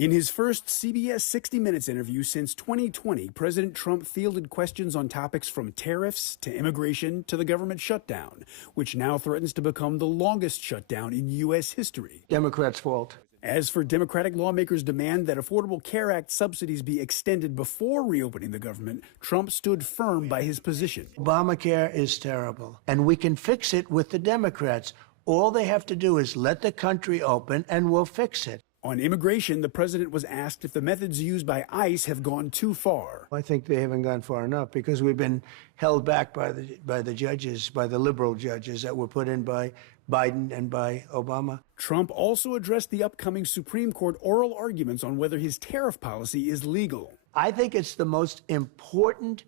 In his first CBS 60 Minutes interview since 2020, President Trump fielded questions on topics from tariffs to immigration to the government shutdown, which now threatens to become the longest shutdown in U.S. history. Democrats' fault. As for Democratic lawmakers' demand that Affordable Care Act subsidies be extended before reopening the government, Trump stood firm by his position. Obamacare is terrible, and we can fix it with the Democrats. All they have to do is let the country open, and we'll fix it. On immigration, the president was asked if the methods used by ICE have gone too far. I think they haven't gone far enough because we've been held back by the judges, by the liberal judges that were put in by Biden and by Obama. Trump also addressed the upcoming Supreme Court oral arguments on whether his tariff policy is legal. I think it's the most important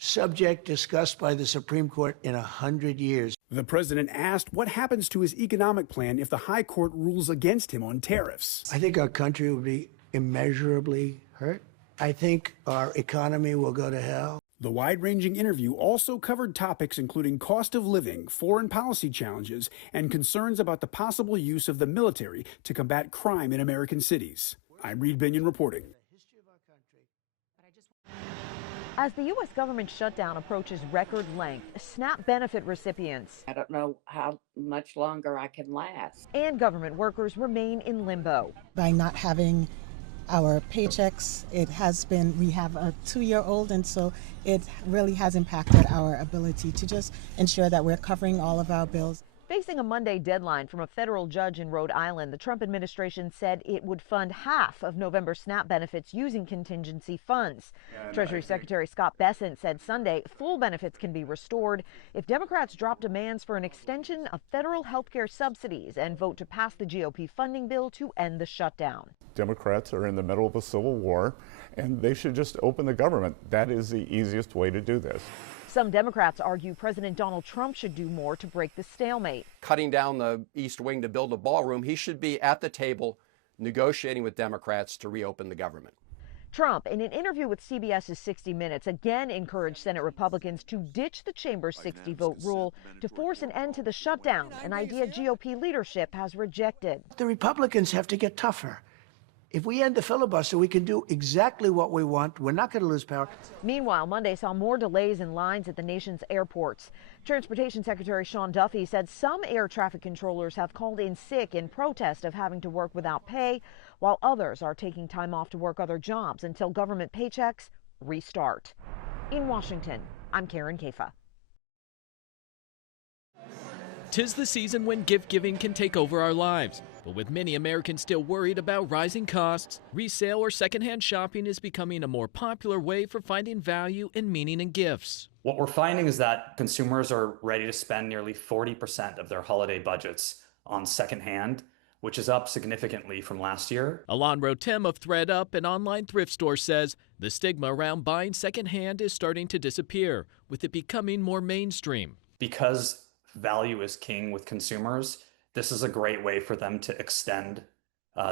subject discussed by the Supreme Court in 100 years. The president asked what happens to his economic plan if the high court rules against him on tariffs. I think our country will be immeasurably hurt. I think our economy will go to hell. The wide-ranging interview also covered topics including cost of living, foreign policy challenges, and concerns about the possible use of the military to combat crime in American cities. I'm Reed Binion reporting. As the U.S. government shutdown approaches record length, SNAP benefit recipients, I don't know how much longer I can last, and government workers remain in limbo. By not having our paychecks, we have a 2-year-old, and so it really has impacted our ability to just ensure that we're covering all of our bills. Facing a Monday deadline from a federal judge in Rhode Island, the Trump administration said it would fund half of November SNAP benefits using contingency funds. Treasury Secretary Scott Bessent said Sunday full benefits can be restored if Democrats drop demands for an extension of federal health care subsidies and vote to pass the GOP funding bill to end the shutdown. Democrats are in the middle of a civil war, and they should just open the government. That is the easiest way to do this. Some Democrats argue President Donald Trump should do more to break the stalemate. Cutting down the East Wing to build a ballroom, he should be at the table negotiating with Democrats to reopen the government. Trump, in an interview with CBS's 60 Minutes, again encouraged Senate Republicans to ditch the chamber's 60-vote rule to force an end to the shutdown, an idea GOP leadership has rejected. The Republicans have to get tougher. If we end the filibuster, we can do exactly what we want. We're not going to lose power. Meanwhile, Monday saw more delays in lines at the nation's airports. Transportation Secretary Sean Duffy said some air traffic controllers have called in sick in protest of having to work without pay, while others are taking time off to work other jobs until government paychecks restart. In Washington, I'm Karen Kafa. 'Tis the season when gift giving can take over our lives. But with many Americans still worried about rising costs, resale or secondhand shopping is becoming a more popular way for finding value and meaning in gifts. What we're finding is that consumers are ready to spend nearly 40% of their holiday budgets on secondhand, which is up significantly from last year. Alon Rotem of ThreadUp, an online thrift store, says the stigma around buying secondhand is starting to disappear, with it becoming more mainstream. Because value is king with consumers, this is a great way for them to extend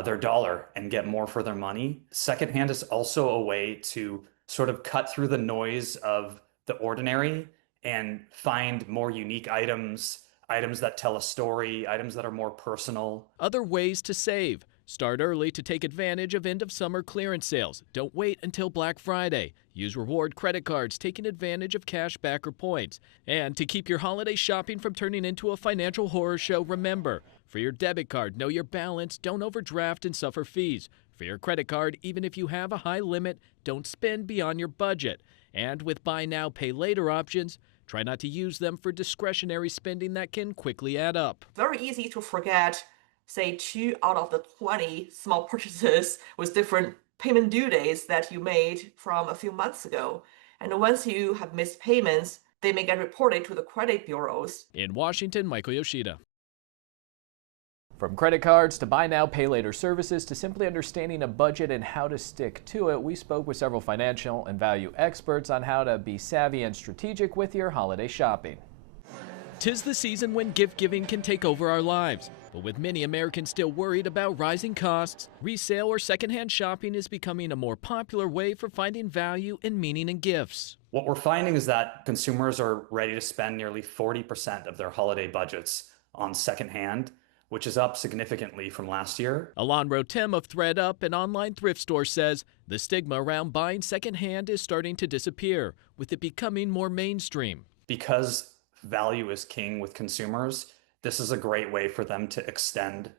their dollar and get more for their money. Secondhand is also a way to sort of cut through the noise of the ordinary and find more unique items that tell a story, items that are more personal. Other ways to save. Start early to take advantage of end-of-summer clearance sales. Don't wait until Black Friday. Use reward credit cards, taking advantage of cash back or points. And to keep your holiday shopping from turning into a financial horror show, remember, for your debit card, know your balance, don't overdraft and suffer fees. For your credit card, even if you have a high limit, don't spend beyond your budget. And with buy now, pay later options, try not to use them for discretionary spending that can quickly add up. Very easy to forget, say 2 out of the 20 small purchases with different payment due dates that you made from a few months ago. And once you have missed payments, they may get reported to the credit bureaus. In Washington, Michael Yoshida. From credit cards to buy now, pay later services to simply understanding a budget and how to stick to it, we spoke with several financial and value experts on how to be savvy and strategic with your holiday shopping. 'Tis the season when gift giving can take over our lives. But with many Americans still worried about rising costs, resale or secondhand shopping is becoming a more popular way for finding value and meaning in gifts. What we're finding is that consumers are ready to spend nearly 40% of their holiday budgets on secondhand, which is up significantly from last year. Alon Rotem of ThreadUp, an online thrift store, says the stigma around buying secondhand is starting to disappear, with it becoming more mainstream. Because value is king with consumers, this is a great way for them to extend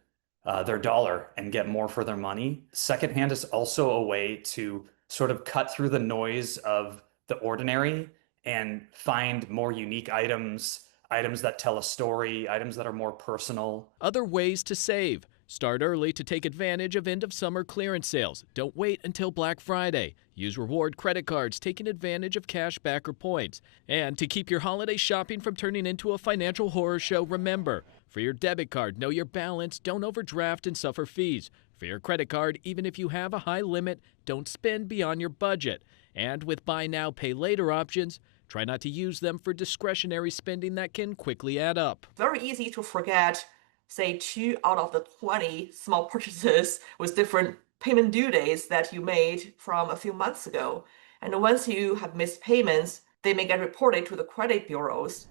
their dollar and get more for their money. Secondhand is also a way to sort of cut through the noise of the ordinary and find more unique items, items that tell a story, items that are more personal. Other ways to save. Start early to take advantage of end-of-summer clearance sales. Don't wait until Black Friday. Use reward credit cards, taking advantage of cash back or points. And to keep your holiday shopping from turning into a financial horror show, remember, for your debit card, know your balance, don't overdraft and suffer fees. For your credit card, even if you have a high limit, don't spend beyond your budget. And with buy now, pay later options, try not to use them for discretionary spending that can quickly add up. Very easy to forget, say, 2 out of the 20 small purchases with different payment due dates that you made from a few months ago. And once you have missed payments, they may get reported to the credit bureaus.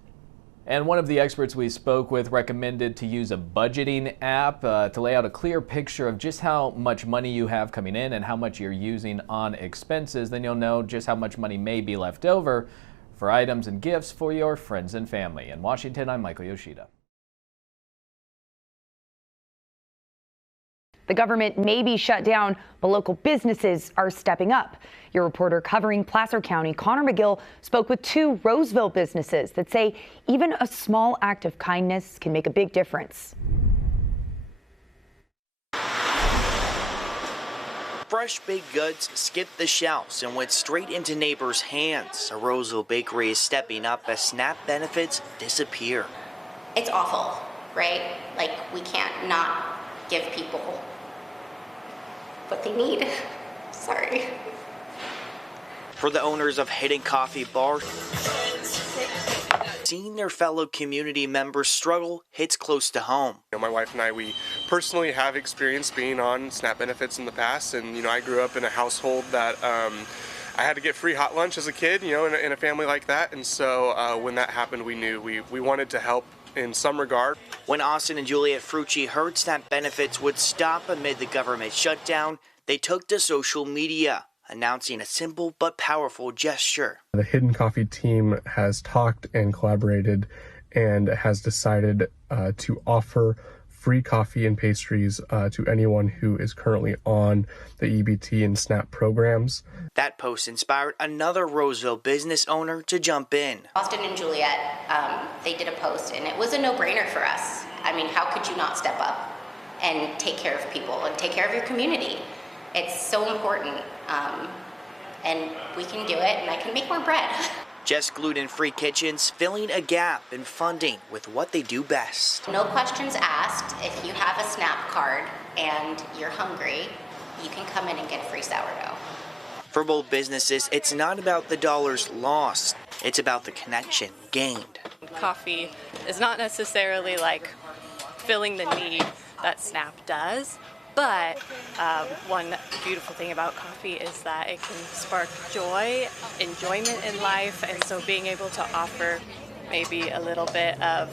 And one of the experts we spoke with recommended to use a budgeting app to lay out a clear picture of just how much money you have coming in and how much you're using on expenses. Then you'll know just how much money may be left over for items and gifts for your friends and family. In Washington, I'm Michael Yoshida. The government may be shut down, but local businesses are stepping up. Your reporter covering Placer County, Connor McGill, spoke with 2 Roseville businesses that say even a small act of kindness can make a big difference. Fresh baked goods skipped the shelves and went straight into neighbors' hands. A Roseville bakery is stepping up as SNAP benefits disappear. It's awful, right? Like, we can't not give people what they need. Sorry. For the owners of Hidden Coffee Bar, seeing their fellow community members struggle hits close to home. My wife and I, we personally have experienced being on SNAP benefits in the past, and I grew up in a household that I had to get free hot lunch as a kid, in a family like that, and so when that happened, we knew we wanted to help in some regard. When Austin and Juliet Frucci heard SNAP benefits would stop amid the government shutdown, they took to social media, announcing a simple but powerful gesture. The Hidden Coffee team has talked and collaborated and has decided to offer free coffee and pastries to anyone who is currently on the EBT and SNAP programs. That post inspired another Roseville business owner to jump in. Austin and Juliet, they did a post, and it was a no-brainer for us. I mean, how could you not step up and take care of people and take care of your community? It's so important, and we can do it, and I can make more bread. Just gluten-free kitchens filling a gap in funding with what they do best. No questions asked. If you have a SNAP card and you're hungry, you can come in and get free sourdough. For both businesses, it's not about the dollars lost. It's about the connection gained. Coffee is not necessarily like filling the need that SNAP does, but one beautiful thing about coffee is that it can spark joy, enjoyment in life, and so being able to offer maybe a little bit of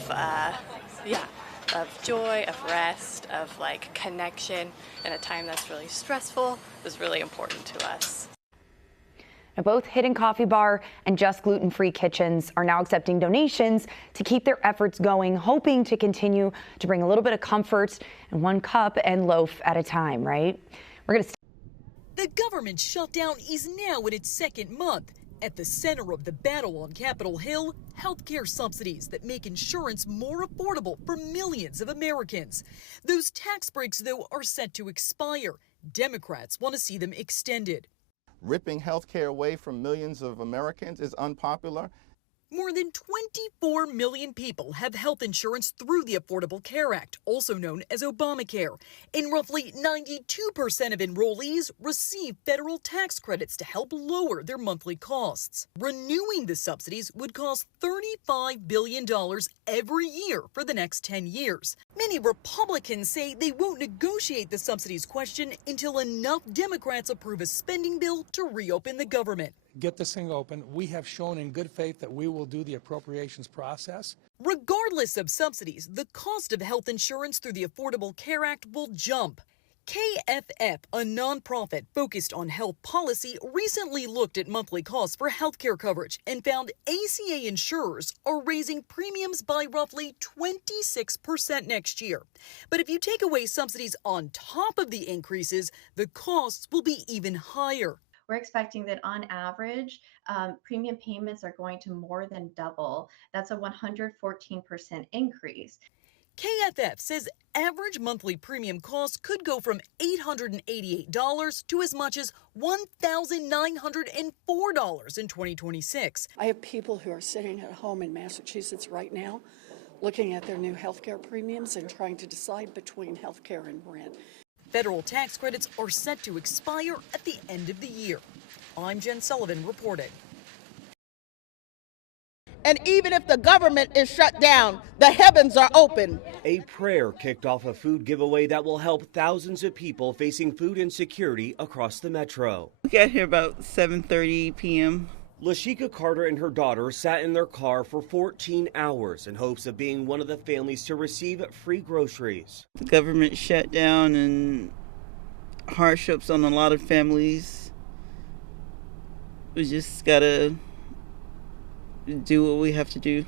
joy, of rest, of like connection in a time that's really stressful is really important to us. Now, both Hidden Coffee Bar and Just Gluten-Free Kitchens are now accepting donations to keep their efforts going, hoping to continue to bring a little bit of comfort in one cup and loaf at a time, right? We're going to. The government shutdown is now in its 2nd month. At the center of the battle on Capitol Hill, healthcare subsidies that make insurance more affordable for millions of Americans. Those tax breaks, though, are set to expire. Democrats want to see them extended. Ripping health care away from millions of Americans is unpopular. More than 24 million people have health insurance through the Affordable Care Act, also known as Obamacare, and roughly 92% of enrollees receive federal tax credits to help lower their monthly costs. Renewing the subsidies would cost $35 billion every year for the next 10 years. Many Republicans say they won't negotiate the subsidies question until enough Democrats approve a spending bill to reopen the government. get this thing open. We have shown in good faith that we will do the appropriations process. Regardless of subsidies, the cost of health insurance through the Affordable Care Act will jump. KFF, a nonprofit focused on health policy, recently looked at monthly costs for healthcare coverage and found ACA insurers are raising premiums by roughly 26% next year. But if you take away subsidies on top of the increases, the costs will be even higher. We're expecting that on average, premium payments are going to more than double. That's a 114% increase. KFF says average monthly premium costs could go from $888 to as much as $1,904 in 2026. I have people who are sitting at home in Massachusetts right now looking at their new health care premiums and trying to decide between health care and rent. Federal tax credits are set to expire at the end of the year. I'm Jen Sullivan reporting. And even if the government is shut down, the heavens are open. A prayer kicked off a food giveaway that will help thousands of people facing food insecurity across the metro. We got here about 7:30 p.m. Lashika Carter and her daughter sat in their car for 14 hours in hopes of being one of the families to receive free groceries. The government shut down and hardships on a lot of families. We just gotta do what we have to do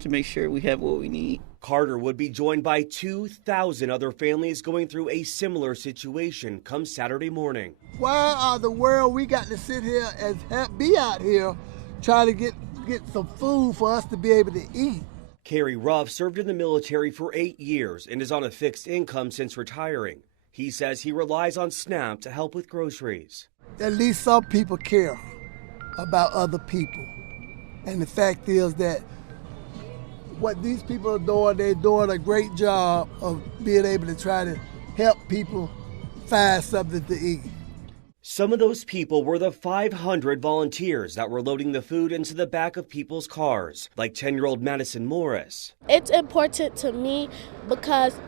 to make sure we have what we need. Carter would be joined by 2,000 other families going through a similar situation come Saturday morning. Why are the world we got to sit here and be out here trying to get some food for us to be able to eat? Kerry Ruff served in the military for 8 years and is on a fixed income since retiring. He says he relies on SNAP to help with groceries. At least some people care about other people. And the fact is that what these people are doing, they're doing a great job of being able to try to help people find something to eat. Some of those people were the 500 volunteers that were loading the food into the back of people's cars, like 10-year-old Madison Morris. It's important to me because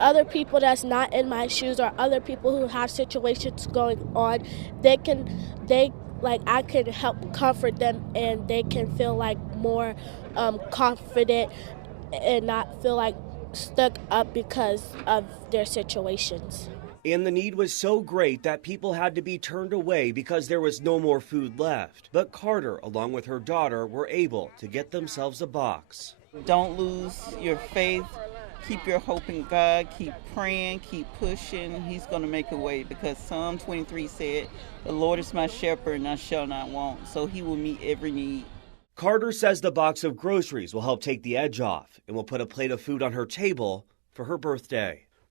other people that's not in my shoes or other people who have situations going on, I can help comfort them and they can feel like more confident and not feel like stuck up because of their situations. And the need was so great that people had to be turned away because there was no more food left. But Carter, along with her daughter, were able to get themselves a box. Don't lose your faith. Keep your hope in God. Keep praying. Keep pushing. He's going to make a way because Psalm 23 said, "The Lord is my shepherd and I shall not want." So he will meet every need. Carter says the box of groceries will help take the edge off and will put a plate of food on her table for her birthday.